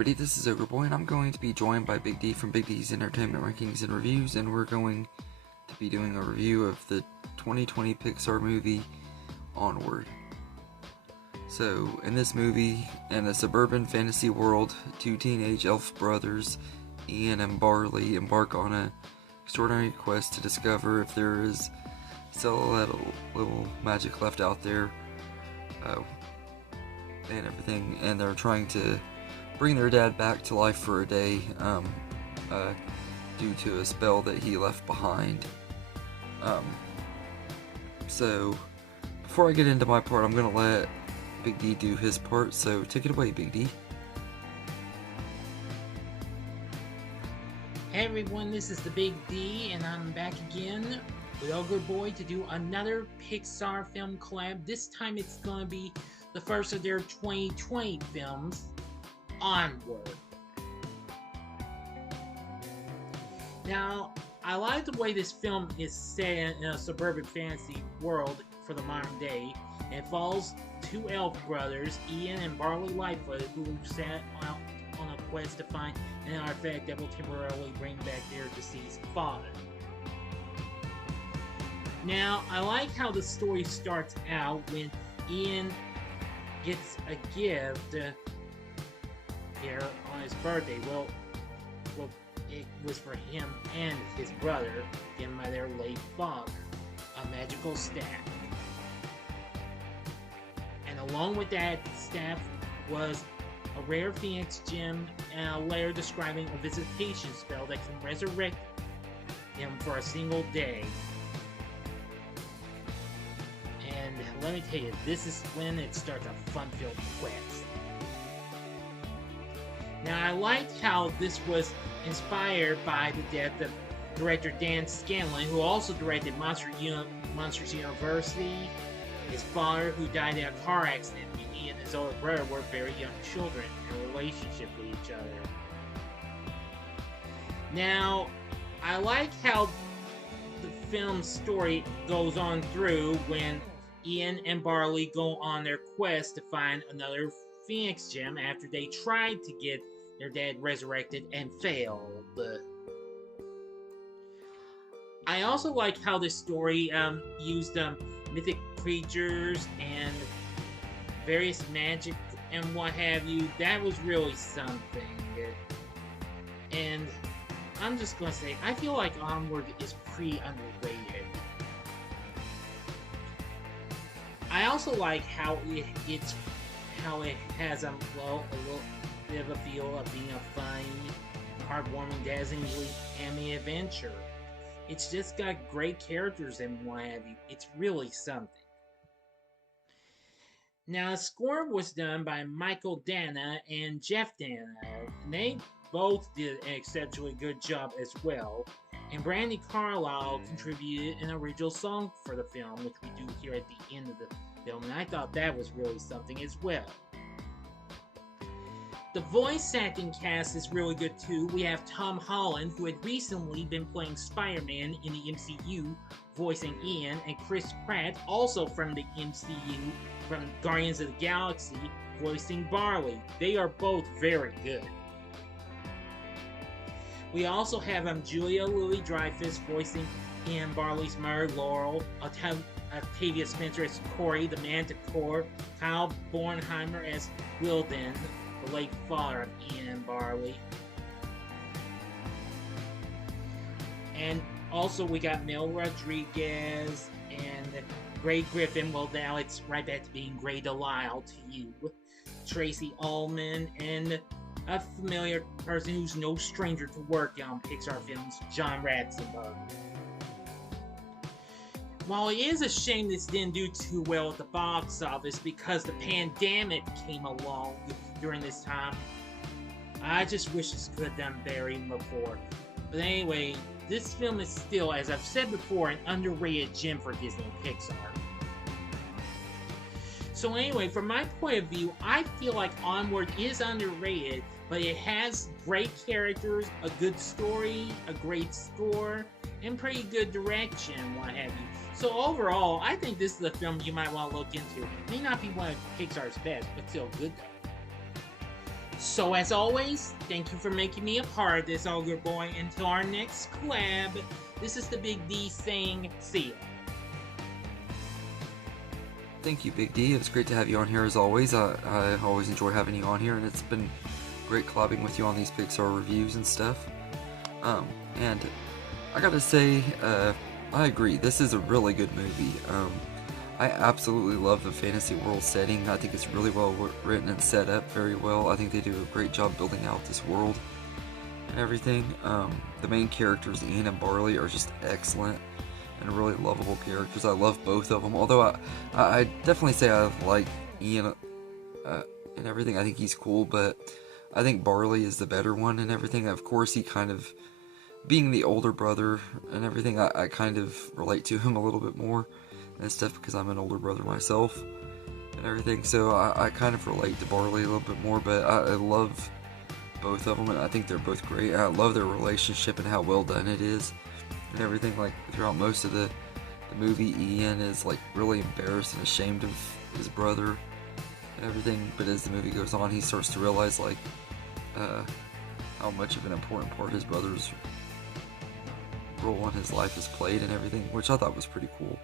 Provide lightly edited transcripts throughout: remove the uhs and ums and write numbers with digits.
everybody, this is Ogre Boy, and I'm going to be joined by Big D from Big D's Entertainment Rankings and Reviews, and we're going to be doing a review of the 2020 Pixar movie, Onward. So, in this movie, in a suburban fantasy world, two teenage elf brothers, Ian and Barley, embark on an extraordinary quest to discover if there is still a little magic left out there, and everything, and they're trying to bring their dad back to life for a day, due to a spell that he left behind. So, before I get into my part, I'm gonna let Big D do his part, so take it away, Big D. Hey everyone, this is the Big D, and I'm back again with Ogre Boy to do another Pixar film collab. This time it's gonna be the first of their 2020 films, Onward. Now, I like the way this film is set in a suburban fantasy world for the modern day. It follows two elf brothers, Ian and Barley Lightfoot, who set out on a quest to find an artifact that will temporarily bring back their deceased father. Now, I like how the story starts out when Ian gets a gift here on his birthday. Well, it was for him and his brother, given by their late father, a magical staff. And along with that staff was a rare phoenix gem and a letter describing a visitation spell that can resurrect him for a single day. And let me tell you, this is when it starts a fun-filled quest. Now, I liked how this was inspired by the death of director Dan Scanlon, who also directed Monsters University. His father, who died in a car accident, and he and his older brother were very young children in a relationship with each other. Now, I like how the film's story goes on through when Ian and Barley go on their quest to find another Phoenix gem after they tried to get their dad resurrected and failed. I also like how this story used mythic creatures and various magic and what have you. That was really something. And I'm just gonna say, I feel like Onward is pretty underrated. I also like how it has a little bit of a feel of being a funny, heartwarming, dazzlingly hammy adventure. It's just got great characters and what have you. It's really something. Now, the score was done by Michael Dana and Jeff Dana. And they both did an exceptionally good job as well. And Brandy Carlisle contributed an original song for the film, which we do here at the end of the film, and I thought that was really something as well. The voice acting cast is really good too. We have Tom Holland, who had recently been playing Spider-Man in the MCU, voicing Ian, and Chris Pratt, also from the MCU, from Guardians of the Galaxy, voicing Barley. They are both very good. We also have Julia Louis-Dreyfus voicing Ian Barley's mother, Laurel, Octavia Spencer as Corey, the Manticore, Kyle Bornheimer as Wilden, the late father of Ian and Barley. And also we got Mel Rodriguez and Gray Griffin. Well, now it's right back to being Gray Delisle to you. Tracy Ullman, and a familiar person who's no stranger to working on Pixar films, John Ratzenberger. While it is a shame this didn't do too well at the box office because the pandemic came along during this time, I just wish this could have done better even before. But anyway, this film is still, as I've said before, an underrated gem for Disney and Pixar. So anyway, from my point of view, I feel like Onward is underrated, but it has great characters, a good story, a great score, and pretty good direction, what have you. So overall, I think this is a film you might want to look into. It may not be one of Pixar's best, but still good though. So as always, thank you for making me a part of this, Ogre Boy. Until our next collab, this is the Big D saying, see ya. Thank you, Big D. It's great to have you on here as always. I always enjoy having you on here, and it's been great collabing with you on these Pixar reviews and stuff. And I gotta say, I agree. This is a really good movie. I absolutely love the fantasy world setting. I think it's really well written and set up very well. I think they do a great job building out this world and everything. The main characters, Ian and Barley, are just excellent and really lovable characters. I love both of them. Although I definitely say I like Ian and everything. I think he's cool, but I think Barley is the better one and everything. Of course, he kind of, being the older brother and everything, I kind of relate to him a little bit more and stuff because I'm an older brother myself and everything, so I kind of relate to Barley a little bit more, but I love both of them, and I think they're both great. I love their relationship and how well done it is and everything. Like, throughout most of the movie, Ian is like really embarrassed and ashamed of his brother and everything, but as the movie goes on, he starts to realize like how much of an important part his brother's role in his life has played and everything, which I thought was pretty cool.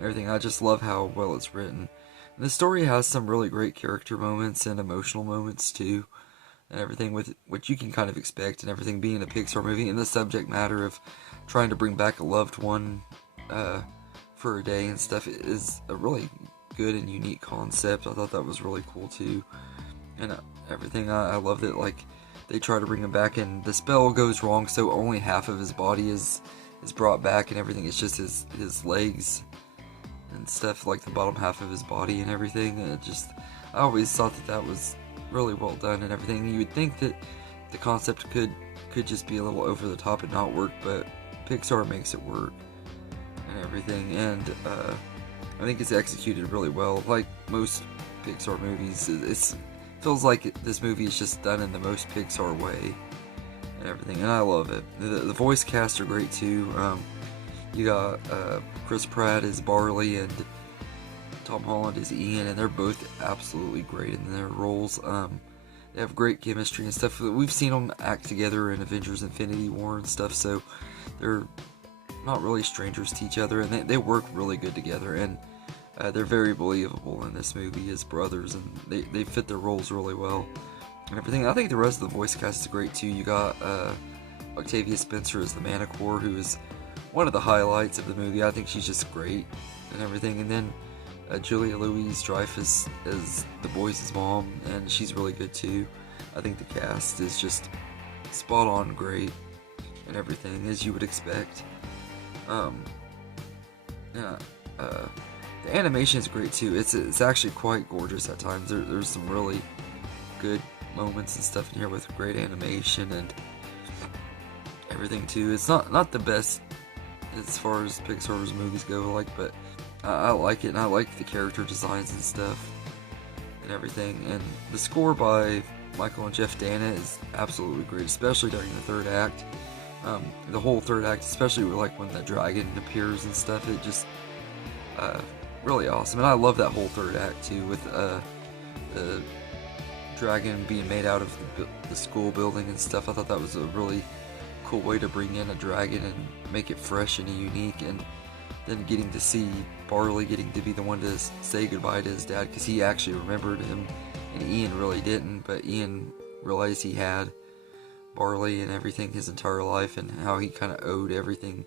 Everything. I just love how well it's written. And the story has some really great character moments and emotional moments too, and everything, with which you can kind of expect and everything, being a Pixar movie, and the subject matter of trying to bring back a loved one for a day and stuff is a really good and unique concept. I thought that was really cool too, and everything. I love that, like, they try to bring him back and the spell goes wrong, so only half of his body is brought back and everything. It's just his legs and stuff, like the bottom half of his body and everything. And I always thought that was really well done and everything. You would think that the concept could just be a little over the top and not work, but Pixar makes it work and everything. And I think it's executed really well. Like most Pixar movies, it feels like this movie is just done in the most Pixar way and everything, and I love it. The voice casts are great too. You got Chris Pratt as Barley and Tom Holland as Ian, and they're both absolutely great in their roles. They have great chemistry and stuff. We've seen them act together in Avengers Infinity War and stuff, so they're not really strangers to each other, and they work really good together, and they're very believable in this movie as brothers, and they fit their roles really well and everything. I think the rest of the voice cast is great too. You got Octavia Spencer as the Manticore, who is one of the highlights of the movie. I think she's just great and everything. And then Julia Louis-Dreyfus as the boys' mom, and she's really good too. I think the cast is just spot on great and everything, as you would expect. The animation is great too. It's actually quite gorgeous at times. There's some really good moments and stuff in here with great animation and everything too. It's not the best as far as Pixar's movies go, like, but I like it, and I like the character designs and stuff and everything. And the score by Michael and Jeff Dana is absolutely great, especially during the third act. The whole third act, especially like when the dragon appears and stuff, it just really awesome. And I love that whole third act too, with the dragon being made out of the school building and stuff. I thought that was a really cool way to bring in a dragon and make it fresh and unique, and then getting to see Barley getting to be the one to say goodbye to his dad, because he actually remembered him and Ian really didn't, but Ian realized he had Barley and everything his entire life, and how he kind of owed everything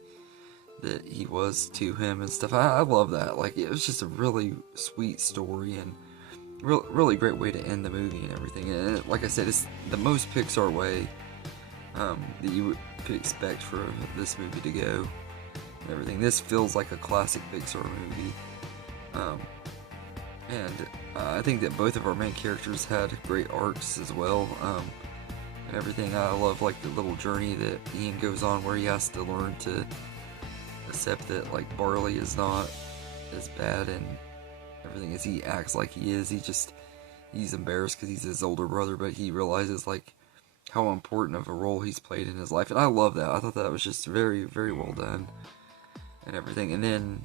that he was to him and stuff. I love that. Like, it was just a really sweet story and really great way to end the movie and everything. And like I said, it's the most Pixar way that you could expect for this movie to go and everything. This feels like a classic Pixar movie. And I think that both of our main characters had great arcs as well, and everything. I love, like, the little journey that Ian goes on where he has to learn to accept that, like, Barley is not as bad and everything as he acts like he is. He's embarrassed because he's his older brother, but he realizes, like, how important of a role he's played in his life. And I love that. I thought that was just very, very well done and everything. And then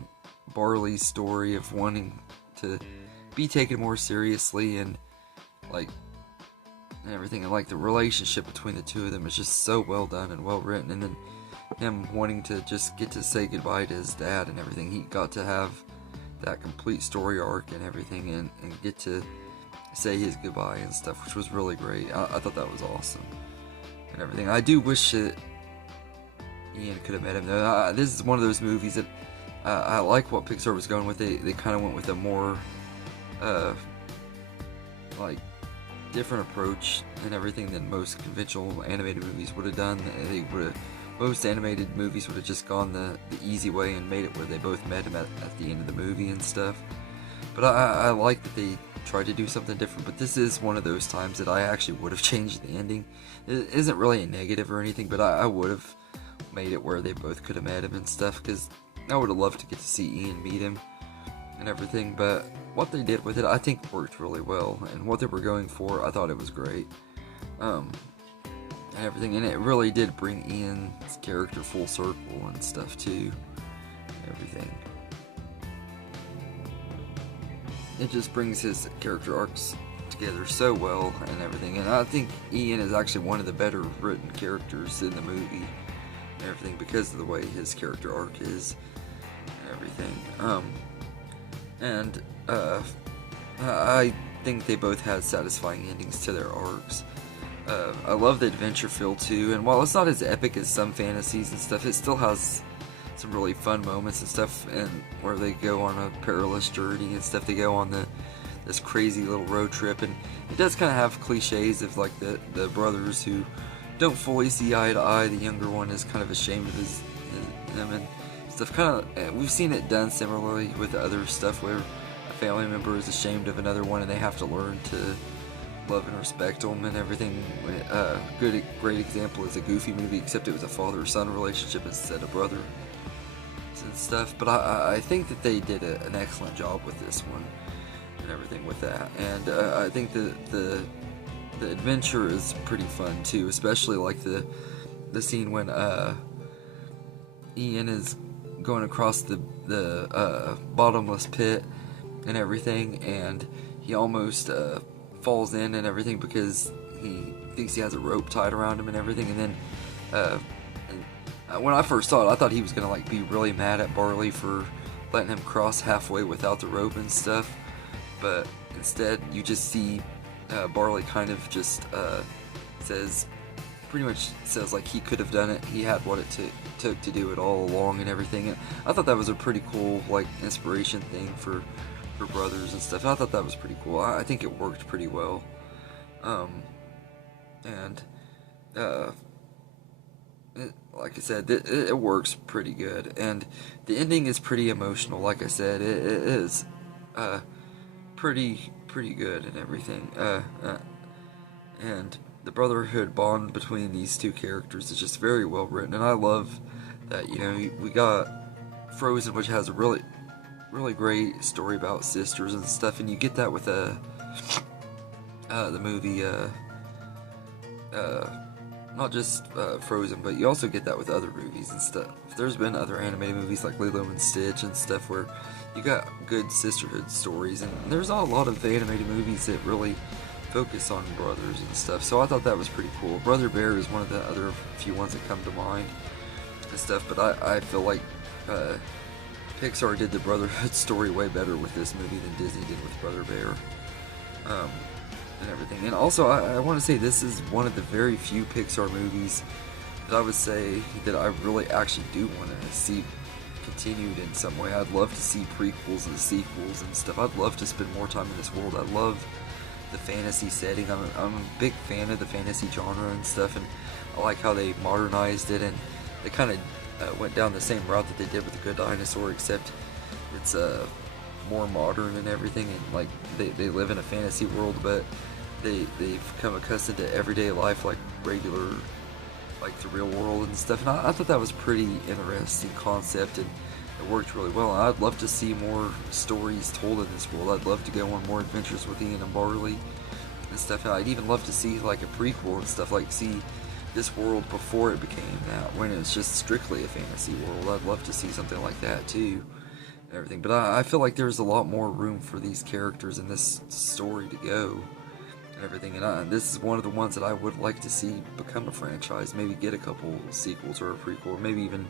Barley's story of wanting to be taken more seriously and, like, and everything, and like the relationship between the two of them is just so well done and well written. And then him wanting to just get to say goodbye to his dad and everything, he got to have that complete story arc and everything, and get to say his goodbye and stuff, which was really great. I thought that was awesome and everything. I do wish that Ian could have met him though. This is one of those movies that I like what Pixar was going with. They kind of went with a more like different approach and everything than most conventional animated movies would have done. Most animated movies would have just gone the easy way and made it where they both met him at the end of the movie and stuff. But I like that they tried to do something different. But this is one of those times that I actually would have changed the ending. It isn't really a negative or anything, but I would have made it where they both could have met him and stuff, because I would have loved to get to see Ian meet him and everything. But what they did with it, I think, worked really well, and what they were going for, I thought it was great. And everything, and it really did bring Ian's character full circle and stuff too. Everything. It just brings his character arcs together so well and everything. And I think Ian is actually one of the better written characters in the movie and everything, because of the way his character arc is and everything. I think they both had satisfying endings to their arcs. I love the adventure feel too, and while it's not as epic as some fantasies and stuff, it still has some really fun moments and stuff, and where they go on a perilous journey and stuff. They go on this crazy little road trip, and it does kind of have cliches of like the brothers who don't fully see eye to eye. The younger one is kind of ashamed of him and stuff. Kind of, we've seen it done similarly with other stuff where a family member is ashamed of another one, and they have to learn to love and respect them and everything. Great example is a Goofy movie, except it was a father-son relationship instead of brothers and stuff. But I think that they did an excellent job with this one and everything with that. And I think the adventure is pretty fun too, especially like the scene when Ian is going across the bottomless pit and everything, and he almost falls in and everything because he thinks he has a rope tied around him and everything. And then when I first saw it, I thought he was gonna like be really mad at Barley for letting him cross halfway without the rope and stuff, but instead you just see Barley kind of just pretty much says like he could have done it, he had what it took to do it all along and everything. And I thought that was a pretty cool like inspiration thing for brothers and stuff. I thought that was pretty cool. I think it worked pretty well. Like I said, it works pretty good, and the ending is pretty emotional. Like I said, it is pretty good and everything. And the brotherhood bond between these two characters is just very well written, and I love that. You know, we got Frozen, which has a really great story about sisters and stuff, and you get that with the movie not just Frozen, but you also get that with other movies and stuff. There's been other animated movies like Lilo and Stitch and stuff where you got good sisterhood stories, and there's a lot of animated movies that really focus on brothers and stuff, so I thought that was pretty cool. Brother Bear is one of the other few ones that come to mind and stuff, but I feel like Pixar did the brotherhood story way better with this movie than Disney did with Brother Bear, and everything. And also, I want to say this is one of the very few Pixar movies that I would say that I really actually do want to see continued in some way. I'd love to see prequels and sequels and stuff. I'd love to spend more time in this world. I love the fantasy setting. I'm a big fan of the fantasy genre and stuff, and I like how they modernized it, and they kind of went down the same route that they did with The Good Dinosaur, except it's more modern and everything, and like they live in a fantasy world, but they've become accustomed to everyday life, like regular, like the real world and stuff. And I thought that was pretty interesting concept, and it worked really well. And I'd love to see more stories told in this world. I'd love to go on more adventures with Ian and Barley and stuff. And I'd even love to see like a prequel and stuff, like see this world before it became that, when it's just strictly a fantasy world. I'd love to see something like that too, and everything. But I feel like there's a lot more room for these characters in this story to go and everything. And this is one of the ones that I would like to see become a franchise. Maybe get a couple sequels or a prequel, or maybe even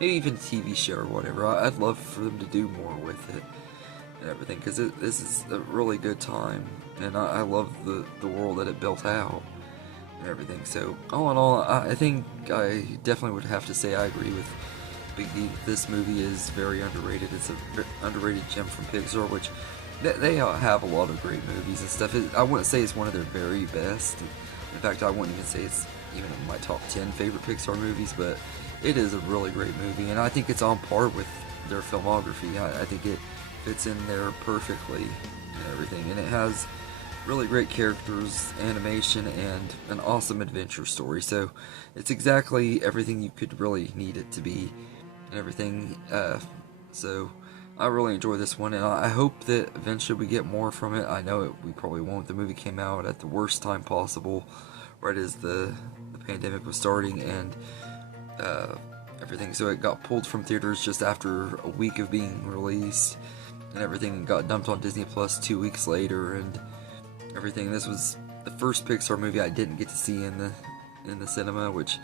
a TV show or whatever. I'd love for them to do more with it and everything, because this is a really good time, and I love the world that it built out and everything. So all in all, I think I definitely would have to say I agree with Big D. This movie is very underrated. It's a underrated gem from Pixar, which they have a lot of great movies and stuff. I wouldn't say it's one of their very best. In fact, I wouldn't even say it's even in my top 10 favorite Pixar movies, but it is a really great movie, and I think it's on par with their filmography. I think it fits in there perfectly and everything, and it has really great characters, animation, and an awesome adventure story. So it's exactly everything you could really need it to be and everything. So I really enjoy this one, and I hope that eventually we get more from it. I know we probably won't. The movie came out at the worst time possible, right as the pandemic was starting, and everything, so it got pulled from theaters just after a week of being released and everything, and got dumped on Disney Plus 2 weeks later and everything. This was the first Pixar movie I didn't get to see in the cinema, which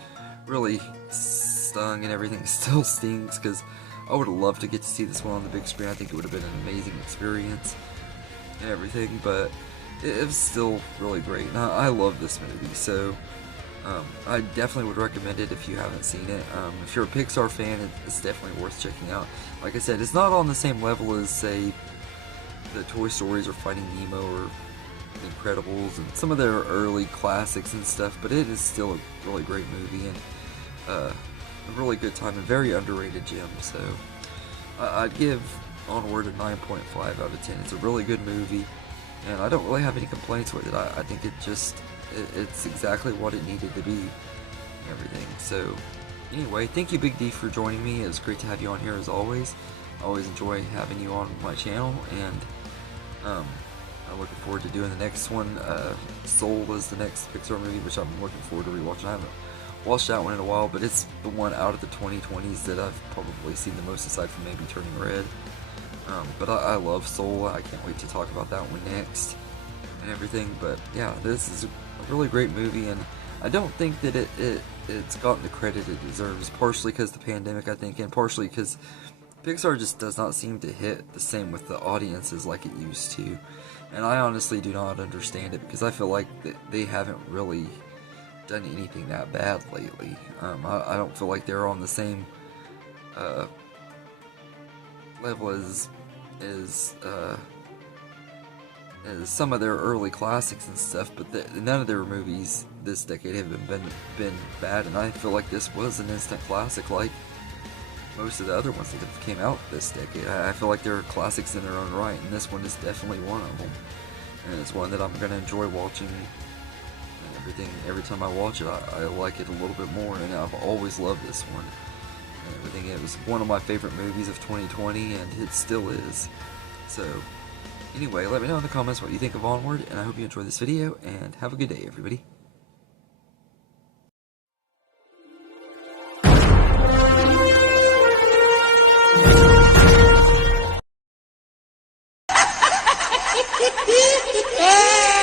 really stung, and everything still stings, because I would have loved to get to see this one on the big screen. I think it would have been an amazing experience and everything, but it was still really great, and I love this movie. So I definitely would recommend it if you haven't seen it. If you're a Pixar fan, it's definitely worth checking out. Like I said, it's not on the same level as, say, the Toy Stories or Finding Nemo or The Incredibles and some of their early classics and stuff, but it is still a really great movie, and a really good time, and very underrated gem. So I'd give Onward a 9.5 out of 10. It's a really good movie, and I don't really have any complaints with it. I think it's exactly what it needed to be and everything. So anyway, thank you, Big D, for joining me. It was great to have you on here as always. I always enjoy having you on my channel, and I'm looking forward to doing the next one. Soul is the next Pixar movie, which I'm looking forward to rewatching. I haven't watched that one in a while, but it's the one out of the 2020s that I've probably seen the most, aside from maybe Turning Red. But I love Soul. I can't wait to talk about that one next and everything. But yeah, this is a really great movie, and I don't think that it's gotten the credit it deserves, partially because of the pandemic, I think, and partially because Pixar just does not seem to hit the same with the audiences like it used to. And I honestly do not understand it, because I feel like they haven't really done anything that bad lately. I don't feel like they're on the same level as some of their early classics and stuff, but none of their movies this decade have been bad, and I feel like this was an instant classic, like most of the other ones that have came out this decade. I feel like they're classics in their own right, and this one is definitely one of them, and it's one that I'm going to enjoy watching and everything. Every time I watch it, I like it a little bit more, and I've always loved this one and everything. It was one of my favorite movies of 2020, and it still is. So anyway, let me know in the comments what you think of Onward, and I hope you enjoyed this video, and have a good day, everybody. Yeah.